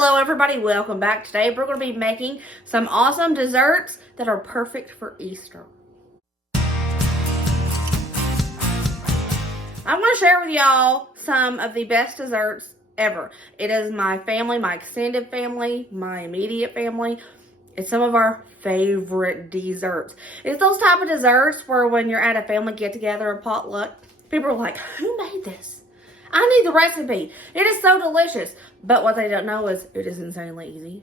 Hello everybody, welcome back. Today we're going to be making some awesome desserts that are perfect for Easter. I'm going to share with y'all some of the best desserts ever. It is my family, my extended family, my immediate family. It's some of our favorite desserts. It's those type of desserts where when you're at a family get-together or potluck, people are like, who made this? I need the recipe. It is so delicious. But what they don't know is it is insanely easy.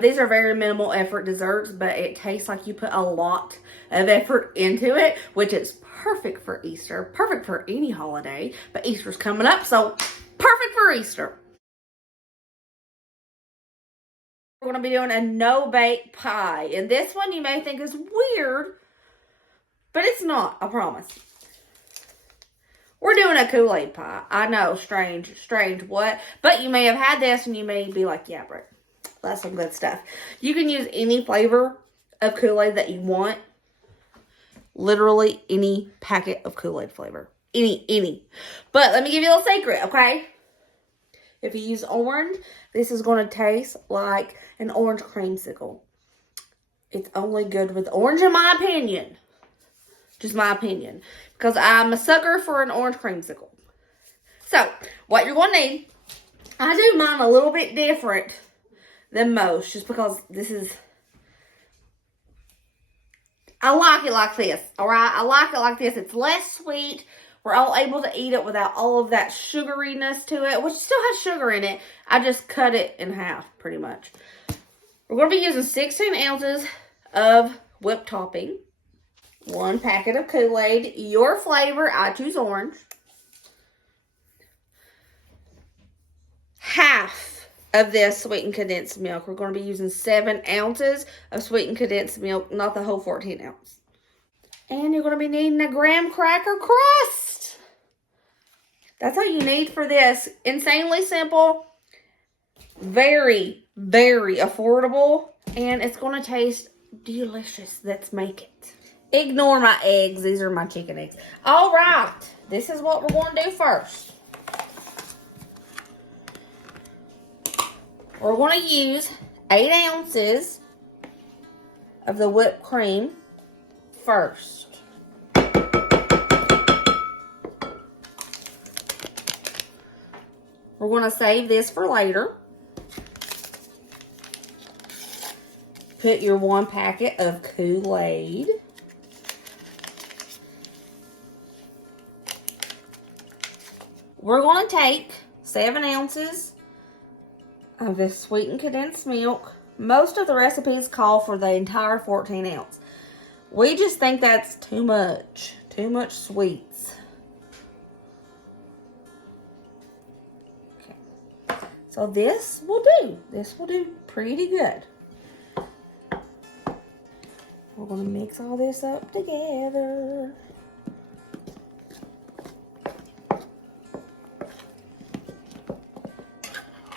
These are very minimal effort desserts, but it tastes like you put a lot of effort into it, which is perfect for Easter, perfect for any holiday. But Easter's coming up, so perfect for Easter. We're going to be doing a no-bake pie. And this one you may think is weird, but it's not, I promise. We're doing a Kool-Aid pie. I know, strange, what? But you may have had this and you may be like, yeah, bro, that's some good stuff. You can use any flavor of Kool-Aid that you want. Literally any packet of Kool-Aid flavor. Any. But let me give you a little secret, okay? If you use orange, this is going to taste like an orange creamsicle. It's only good with orange in my opinion. Just my opinion. Because I'm a sucker for an orange creamsicle. So, what you're going to need. I do mine a little bit different than most. Just because this is. I like it like this. Alright? I like it like this. It's less sweet. We're all able to eat it without all of that sugariness to it. Which still has sugar in it. I just cut it in half, pretty much. We're going to be using 16 ounces of whipped topping. 1 packet of Kool-Aid. Your flavor, I choose orange. Half of this sweetened condensed milk. We're going to be using 7 ounces of sweetened condensed milk, not the whole 14 ounce. And you're going to be needing a graham cracker crust. That's all you need for this. Insanely simple. Very, very affordable. And it's going to taste delicious. Let's make it. Ignore my eggs. These are my chicken eggs. All right. This is what we're going to do first. We're going to use 8 ounces of the whipped cream first. We're going to save this for later. Put your 1 packet of Kool-Aid. We're going to take 7 ounces of this sweetened condensed milk. Most of the recipes call for the entire 14 ounce. We just think that's too much. Too much sweets. Okay. So this will do. This will do pretty good. We're going to mix all this up together.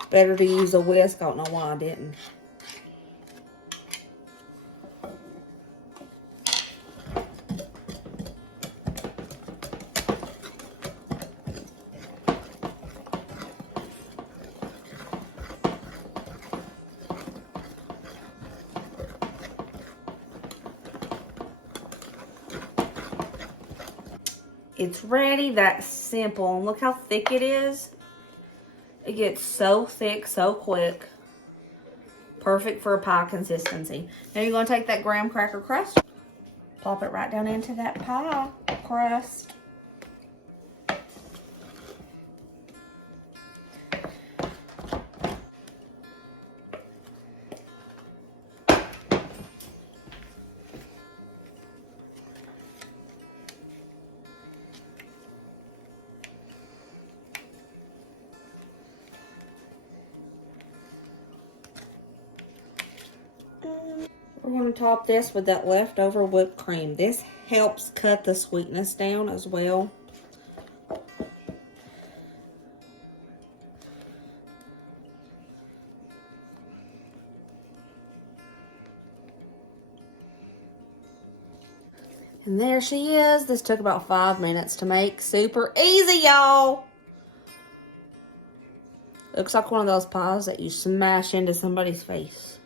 Better to use a whisk. I don't know why I didn't. It's ready. That's simple. And look how thick it is. It gets so thick so quick. Perfect for a pie consistency. Now you're going to take that graham cracker crust. Plop it right down into that pie crust. We're going to top this with that leftover whipped cream. This helps cut the sweetness down as well. And there she is. This took about 5 minutes to make. Super easy, y'all. Looks like one of those pies that you smash into somebody's face.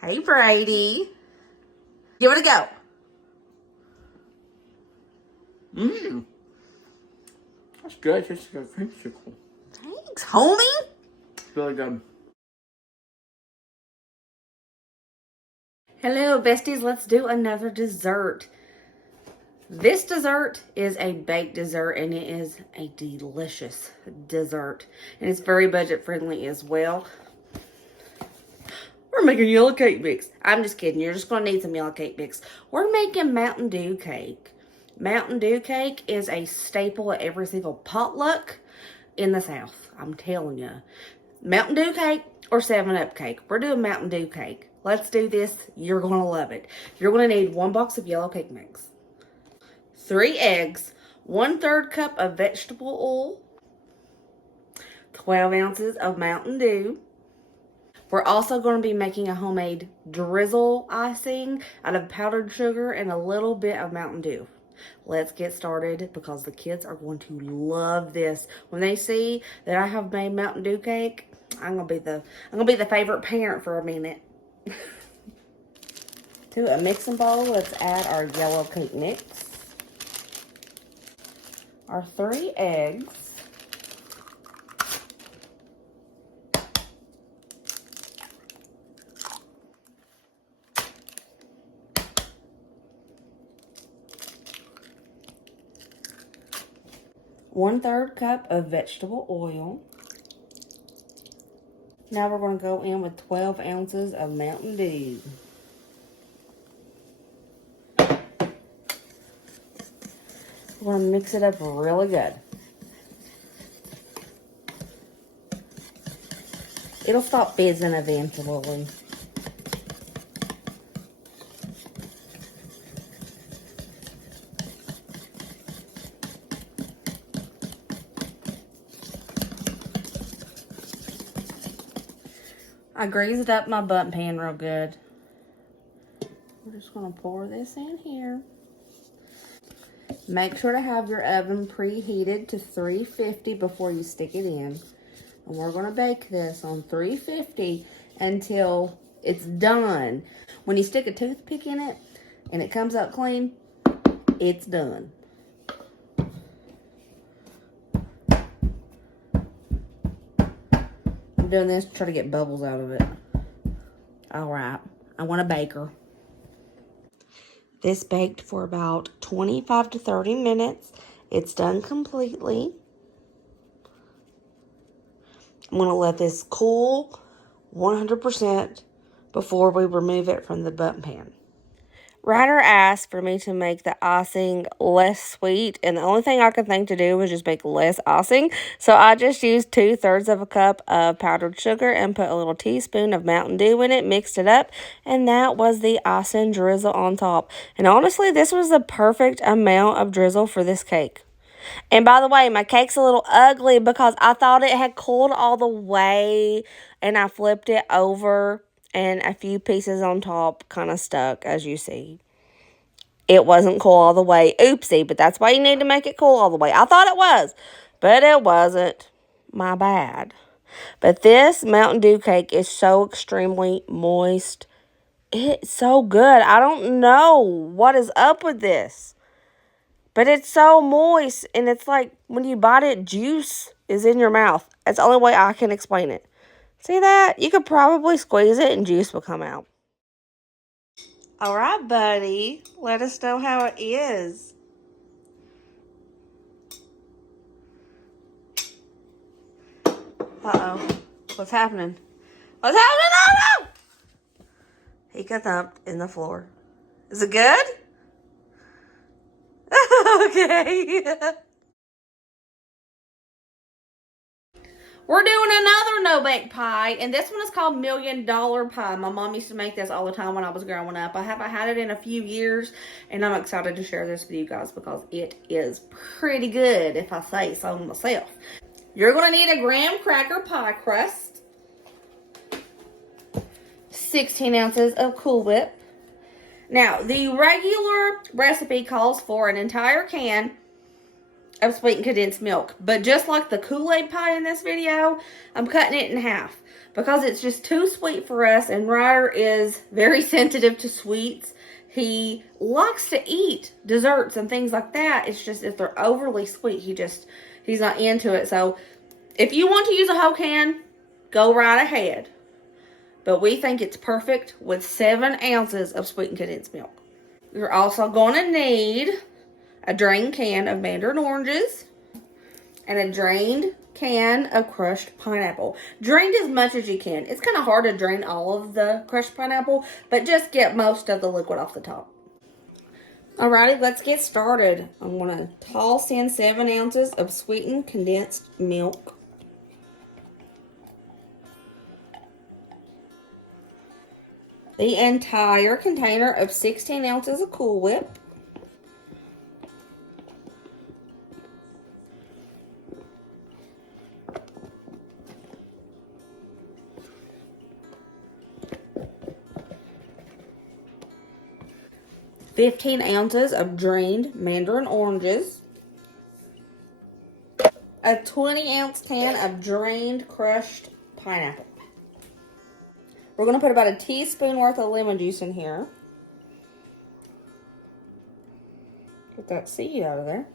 Hey, Brady. Give it a go. Mmm. That's good. Just like a creamsicle. Thanks, homie. It's really good. Hello, besties. Let's do another dessert. This dessert is a baked dessert, and it is a delicious dessert. And it's very budget friendly as well. We're making yellow cake mix. I'm just kidding. You're just going to need some yellow cake mix. We're making Mountain Dew cake. Mountain Dew cake is a staple at every single potluck in the South. I'm telling you. Mountain Dew cake or 7-Up cake. We're doing Mountain Dew cake. Let's do this. You're going to love it. You're going to need 1 box of yellow cake mix, 3 eggs, 1/3 cup of vegetable oil, 12 ounces of Mountain Dew. We're also going to be making a homemade drizzle icing out of powdered sugar and a little bit of Mountain Dew. Let's get started because the kids are going to love this. When they see that I have made Mountain Dew cake, I'm gonna be the favorite parent for a minute. To a mixing bowl, let's add our yellow cake mix, our 3 eggs, one-third cup of vegetable oil. Now we're going to go in with 12 ounces of Mountain Dew. We're going to mix it up really good. It'll stop fizzing eventually. I greased up my bundt pan real good. We're just going to pour this in here. Make sure to have your oven preheated to 350 before you stick it in. And we're going to bake this on 350 until it's done. When you stick a toothpick in it and it comes out clean, it's done. I'm doing this to try to get bubbles out of it. Alright, I want a baker. This baked for about 25 to 30 minutes. It's done completely. I'm going to let this cool 100% before we remove it from the bundt pan. Ryder asked for me to make the icing less sweet, and the only thing I could think to do was just make less icing. So I just used 2/3 of a cup of powdered sugar and put a little teaspoon of Mountain Dew in it, mixed it up, and that was the icing drizzle on top. And honestly, this was the perfect amount of drizzle for this cake. And by the way, my cake's a little ugly because I thought it had cooled all the way, and I flipped it over, and a few pieces on top kind of stuck, as you see. It wasn't cool all the way. Oopsie, but that's why you need to make it cool all the way. I thought it was, but it wasn't. My bad. But this Mountain Dew cake is so extremely moist. It's so good. I don't know what is up with this. But it's so moist, and it's like when you bite it, juice is in your mouth. That's the only way I can explain it. See that? You could probably squeeze it and juice will come out. All right, buddy. Let us know how it is. Uh-oh. What's happening? What's happening? Oh, no! He got thumped in the floor. Is it good? Okay. We're doing another no-bake pie, and this one is called $1 Million Pie. My mom used to make this all the time when I was growing up. I haven't had it in a few years, and I'm excited to share this with you guys because it is pretty good, if I say so myself. You're going to need a graham cracker pie crust, 16 ounces of Cool Whip. Now, the regular recipe calls for an entire can of sweetened condensed milk. But just like the Kool-Aid pie in this video, I'm cutting it in half because it's just too sweet for us, and Ryder is very sensitive to sweets. He likes to eat desserts and things like that. It's just if they're overly sweet, he's not into it. So if you want to use a whole can, go right ahead. But we think it's perfect with 7 ounces of sweetened condensed milk. You're also going to need a drained can of mandarin oranges, and a drained can of crushed pineapple. Drained as much as you can. It's kind of hard to drain all of the crushed pineapple, but just get most of the liquid off the top. Alrighty, let's get started. I'm going to toss in 7 ounces of sweetened condensed milk. The entire container of 16 ounces of Cool Whip. $15 ounces of drained mandarin oranges. A 20-ounce can of drained crushed pineapple. We're going to put about a teaspoon worth of lemon juice in here. Get that seed out of there.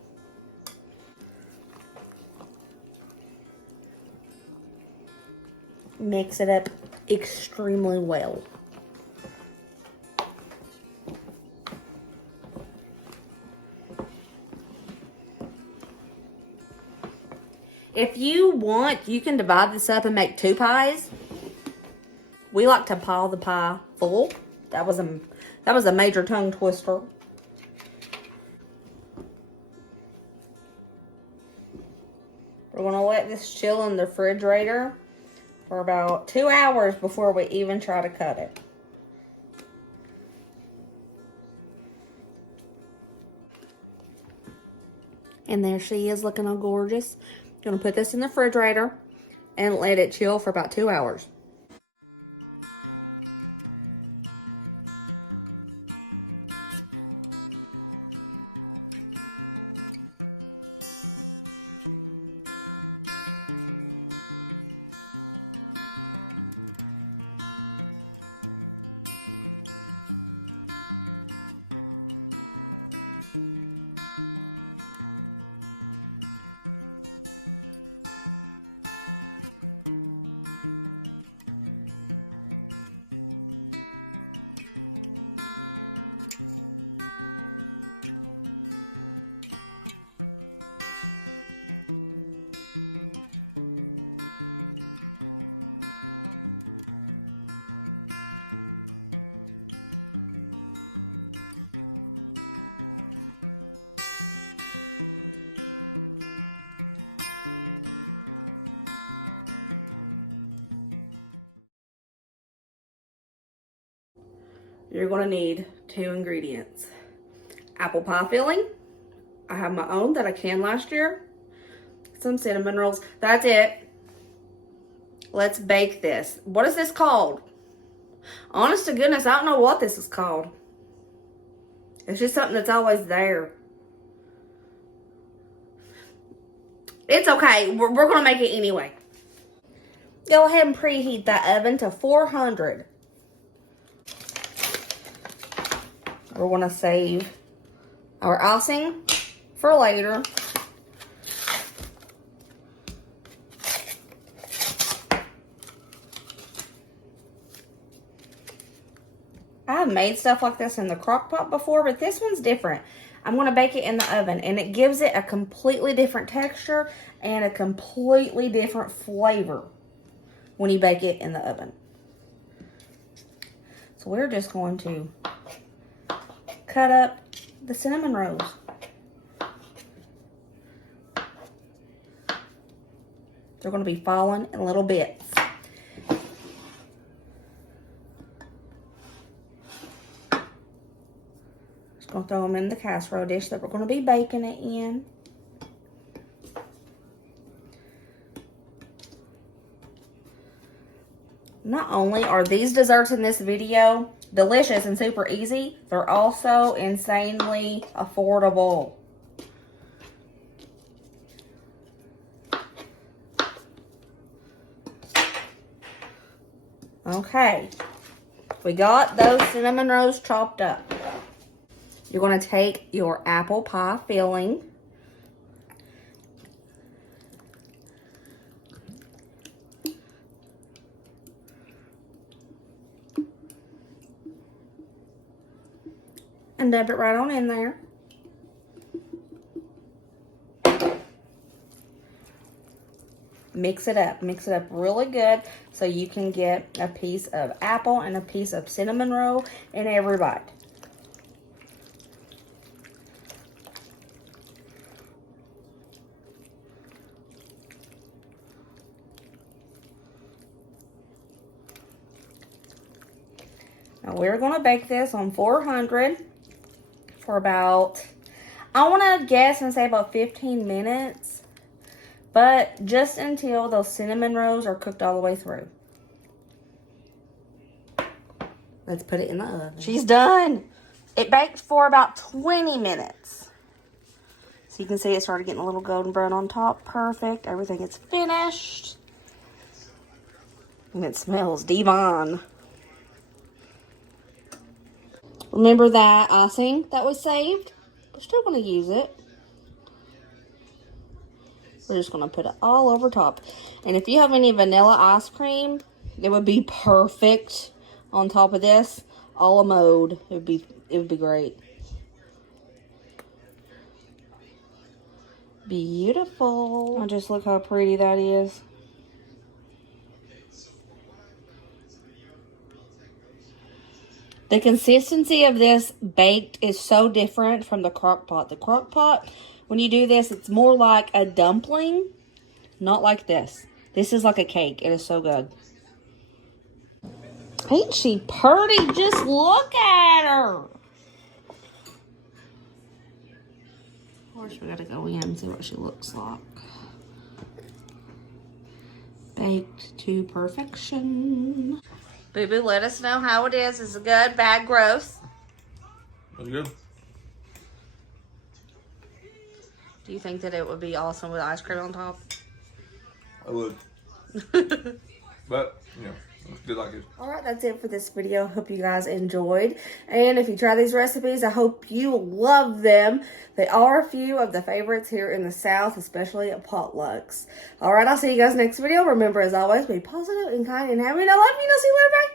Mix it up extremely well. If you want, you can divide this up and make 2 pies. We like to pile the pie full. That was a major tongue twister. We're going to let this chill in the refrigerator for about 2 hours before we even try to cut it. And there she is, looking all gorgeous. Gonna put this in the refrigerator and let it chill for about 2 hours. You're going to need 2 ingredients. Apple pie filling. I have my own that I canned last year. Some cinnamon rolls. That's it. Let's bake this. What is this called? Honest to goodness, I don't know what this is called. It's just something that's always there. It's okay. We're going to make it anyway. Go ahead and preheat that oven to 400. We're going to save our icing for later. I've made stuff like this in the crock pot before, but this one's different. I'm going to bake it in the oven, and it gives it a completely different texture and a completely different flavor when you bake it in the oven. So we're just going to cut up the cinnamon rolls. They're going to be falling in little bits. Just going to throw them in the casserole dish that we're going to be baking it in. Not only are these desserts in this video delicious and super easy, they're also insanely affordable. Okay, we got those cinnamon rolls chopped up. You're going to take your apple pie filling. And dip it right on in there. Mix it up really good so you can get a piece of apple and a piece of cinnamon roll in every bite. Now we're going to bake this on 400 for about, I want to guess and say about 15 minutes. But just until those cinnamon rolls are cooked all the way through. Let's put it in the oven. She's done. It baked for about 20 minutes. So you can see it started getting a little golden brown on top. Perfect. Everything is finished. And it smells divine. Remember that icing that we saved? We're still going to use it. We're just going to put it all over top. And if you have any vanilla ice cream, it would be perfect on top of this. A la mode. It would be great. Beautiful. Oh, just look how pretty that is. The consistency of this baked is so different from the crock pot. The crock pot, when you do this, it's more like a dumpling, not like this. This is like a cake. It is so good. Ain't she pretty? Just look at her. Of course, we gotta go in and see what she looks like. Baked to perfection. Boo Boo, let us know how it is. Is it good, bad, gross? That's good. Do you think that it would be awesome with ice cream on top? I would. But, yeah, it's good like it. Alright, that's it for this video. Hope you guys enjoyed. And if you try these recipes, I hope you love them. They are a few of the favorites here in the South, especially at potlucks. Alright, I'll see you guys next video. Remember, as always, be positive and kind and happy. And I love you. And I'll see you later. Bye.